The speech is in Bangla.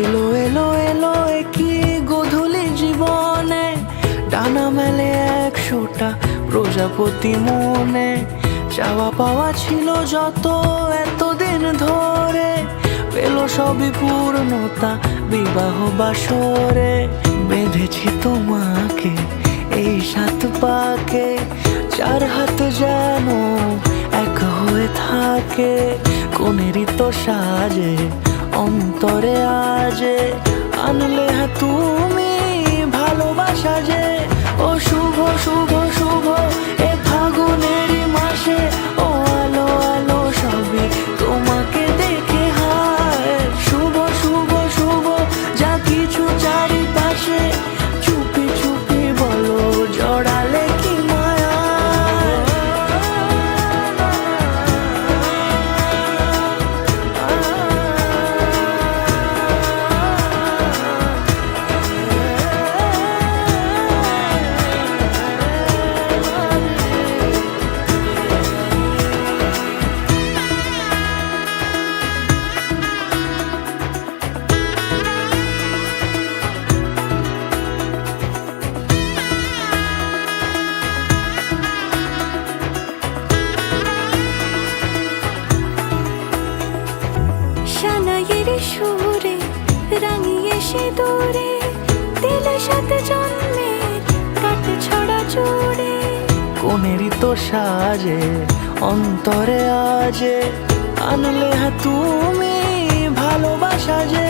এলো এলো এলো কি গোধূলি জীবনে, ডানা মেলে 100টা প্রজাপতি মনে। চাওয়া পাওয়া ছিল যত এতদিন ধরে, পেল সবই পূর্ণতা বিবাহ বাসরে। বেঁধেছি তোমাকে এই 7 পাকে, 4 হাত যেন এক হয়ে থাকে। কোনেরই তো সাজে অন্তরে আজে, আনলে তুমি ভালোবাসা যে। ও শুভ শুভ শুভ এ ফাগুনেরই মাসে, ও আলো আলো সবই তোমাকে দেখে হায়। শুভ শুভ শুভ যা কিছু চারিপাশে, চুপি চুপি বলো জড়ালে কি মায়া। সানাইয়ের সুরে রাঙিয়ে সে দূরে, দিলে 7 জন্মের কাট ছড়া জুড়ে। কোনেরই তো সাজে অন্তরে আজে, আনলে তুমি ভালোবাসা যে।